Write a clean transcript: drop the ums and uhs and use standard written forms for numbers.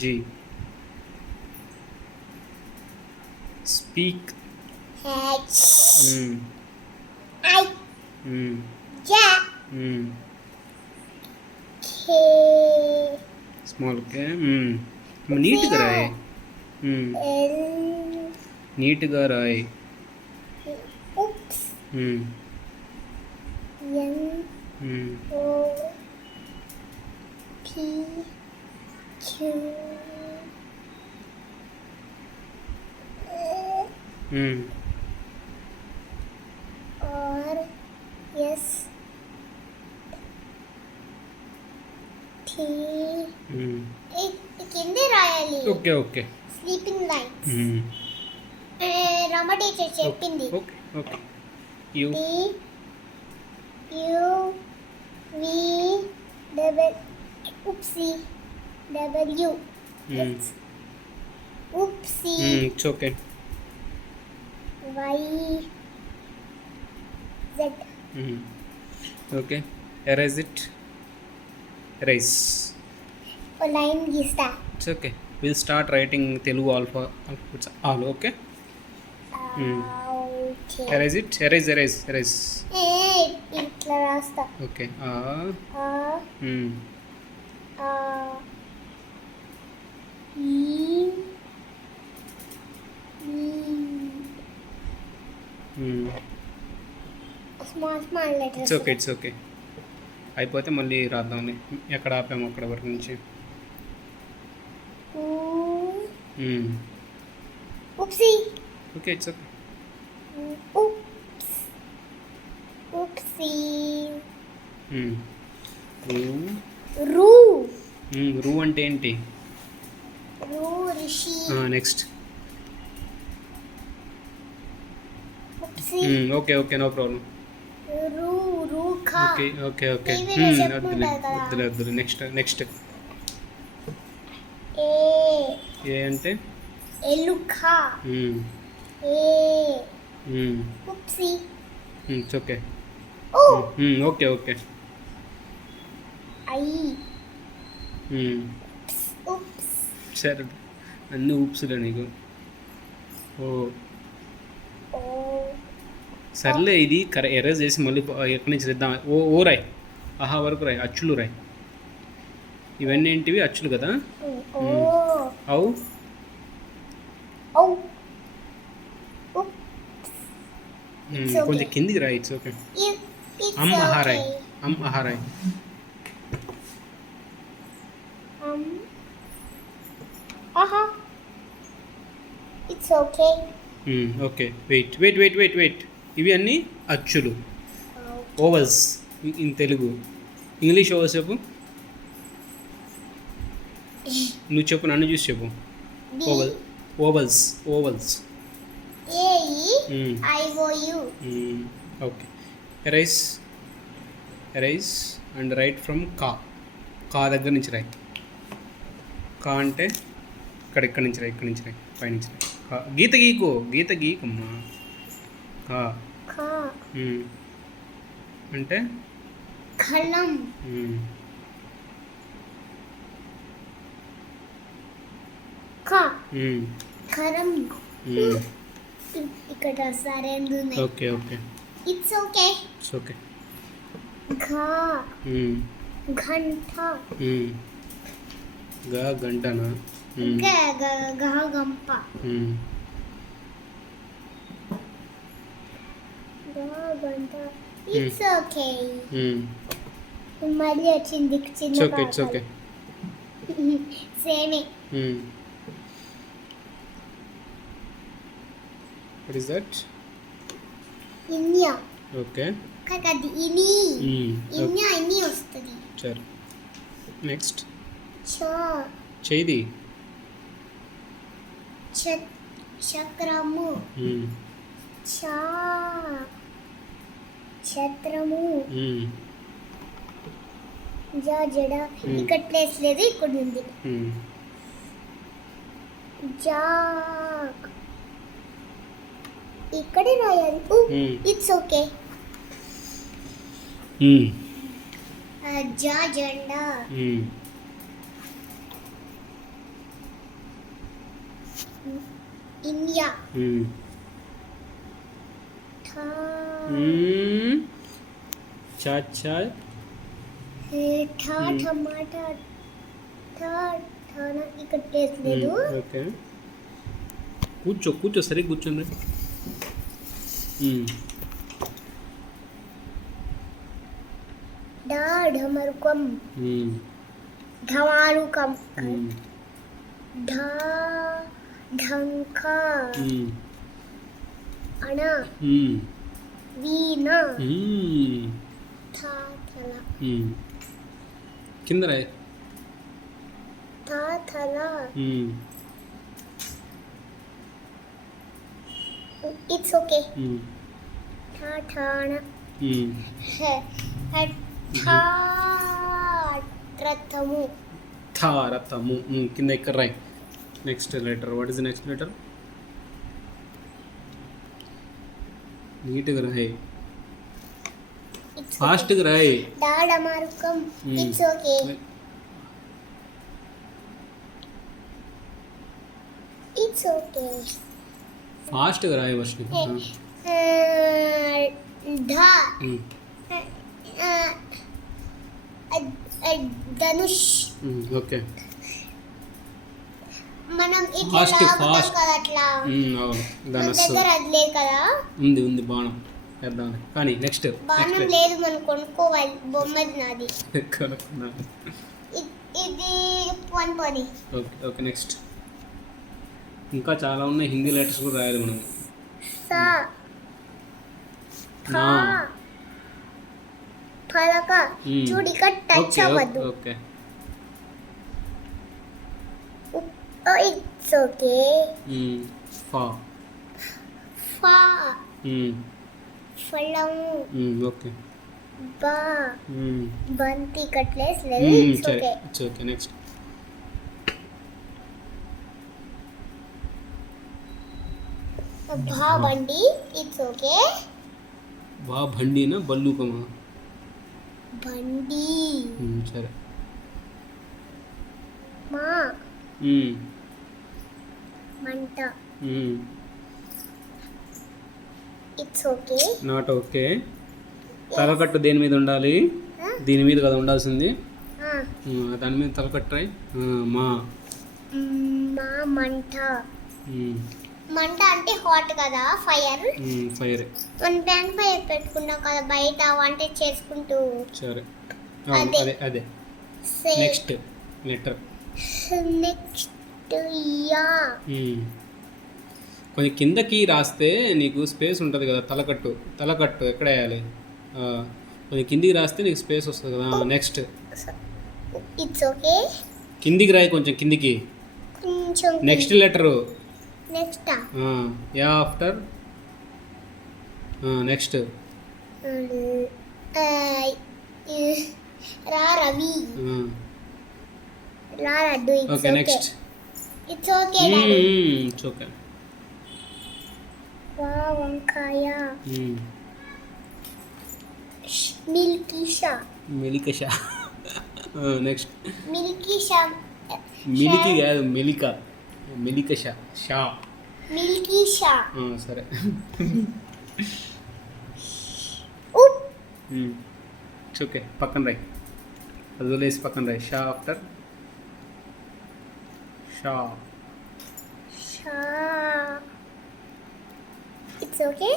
G. Speak. H. Mm. I. Mm. J. Mm. K. Small K. నీట్గా Roy. L. నీట్గా Roy. Oops. N. O. P. Q. R. S. T. కిందే రాయాలి. Okay sleeping lines. Rama teacher చెప్పింది. Okay you P. U. V. W. Oopsie. W. X. Oopsie. It's okay. Y. Z. Okay erase it. Erase. ఓ line గీస్తా. It's okay. Will start writing Telugu alphabets all. Okay okay. Erase it. Erase. ఇట్లా రాస్తా. Okay small letters. It's okay అయిపోతే మళ్ళీ రాద్దామని. ఎక్కడ ఆపాము అక్కడ వరకు నుంచి. Oopsie. Okay it's okay. Oops. Oopsie. Ru. రూ అంటే ఏంటి? Ru rishi. Next. Oopsie. Okay no problem. Ruka. Okay వద్దులే. నెక్స్ట్. ఏ అంటే Eluka. Oopsie. It's okay. Oh. Okay I. Oops. సరే అన్నీ ఊప్సులే నీకు. Oh. సర్లే ఇది ఎరేజ్ చేసి మళ్ళీ ఎక్కడి నుంచి తెద్దాం. ఓ రాయ్. ఆహా వరకు రాయ్. అచ్చులు రాయ్. ఇవన్నీ ఏంటివి? అచ్చులు కదా. ఔ. Oh. కొంచెం కిందికి రాయ్. It's okay. అమ్ అహారాయ్. It's okay. Okay wait. ఇవి అన్నీ అచ్చులు. Vowels in Telugu. English vowels చెప్పు. నువ్వు చెప్పు, నన్ను చూసి చెప్పు. Vowels. A-E-I-O-U. Okay erase and write from కా దగ్గర నుంచి రాయ్. కా అంటే ఇక్కడి నుంచి రాయ్. పైనుంచి రాయ్. గీత గీకమ్మా. కా అంటే కలం. కరం. ఇక్కడ సరేందు. Okay it's okay. ఘా. ఘంట. గంటనా. గంప. గంట. It's okay. మళ్ళీ వచ్చింది చిన్న. It's okay. సేమే. What is that? ఇన్యా. ఓకే కాదు ఇని. ఇన్యా ఇని వస్తుంది. సరే నెక్స్ట్. చేది. చేది. చక్రము. ఛత్రము. జడ. ఇక్కడ ప్లేస్ లేదు, ఇక్కడ ఉంది. జాక్. ఇక్కడే రాయాలి. It's okay. జెండా. ఇండియా మ్మ్. ఠా మ్మ్. చా చా ఠా టమాటా ఠా ఠాన ఇక్కడ ప్లేస్ లేదు ఓకే కూర్చో కూర్చో సరిగ్గా కూర్చోండి డా ఢమరుకం ఢమారుకం ఢా ఢంకా అణ వీణ థాథల కింద రాయ్ థాథల ఇట్స్ ఓకే ఠాఠాణ రథము థా రథము కింద ఇక్కడ రాయ్ next letter what is the next letter నీట్గా రాయ్ ఫాస్ట్గా రాయ్ డాడమారుకం ఇట్స్ ఓకే ఇట్స్ ఓకే ఫాస్ట్గా రాయ్ వర్ష ధా ధనుష్ ఓకే మనం ఇట్లా Fast, లాగుతాం fast. కదా అట్లా అవును మన ధనస్సు దగ్గర అది లేదు కదా ఉంది బాణం వేద్దాం కానీ నెక్స్ట్ బాణం లేదు మనం కొనుక్కోవాలి బొమ్మది నాది కొనుక్కున్నాను ఇది పని ఓకే ఓకే నెక్స్ట్ ఇంకా చాలా ఉన్నాయి హిందీ లెటర్స్ కూడా రాయాలి మనం సా నా. ఫా ఫలక చూడు ఇక్కడ టచ్ ఓకే అవ్వద్దు ఓకే ఇట్స్ ఓకే ఫా ఫా ఫలము ఓకే బా బంతి ఇక్కడ ప్లేస్ లేదు ఇట్స్ సరే ఓకే ఇట్స్ ఓకే నెక్స్ట్ భా బండి ఇట్స్ ఓకే వా బండినా బల్లూకమా బండి సరే మా మంట ఇట్స్ ఓకే నాట్ ఓకే తలకట్టు దేని మీద ఉండాలి దీని మీద కదా ఉండాల్సింది దాని మీద తలకట్టు రాయి మా మా మంట మ్మ్. మంట అంటే హాట్ కదా ఫైర్ ఫైర్ మనం బ్యాంక్ ఫైర్ పెట్టుకున్నాం కదా బయట వంట చేసుకుంటూ సరే అదే. అదే అదే నెక్స్ట్ లెటర్ నెక్స్ట్ యా కొంచెం కిందకి రాస్తే నీకు స్పేస్ ఉంటుంది కదా తలకట్టు ఎక్కడ వేయాలి కొంచెం కిందికి రాస్తే నీకు స్పేస్ వస్తుంది కదా నెక్స్ట్ ఇట్స్ ఓకే కిందికి రాయి కొంచెం కిందికి కొంచెం నెక్స్ట్ లెటరు నెక్స్ట్ యా ఆఫ్టర్ నెక్స్ట్ రా రవి రా రడ్డు it's okay okay next it's okay it's okay వా వంకాయ మిల్కీ షా మెలికషా నెక్స్ట్ మిల్కీ షా మిలికి కాదు మెలికషా షా మిల్కీ షా సరే ఉప్ ఇట్స్ ఓకే పక్కన రాయి అది వదిలేసి పక్కన రాయి Shah after Shah Shah it's okay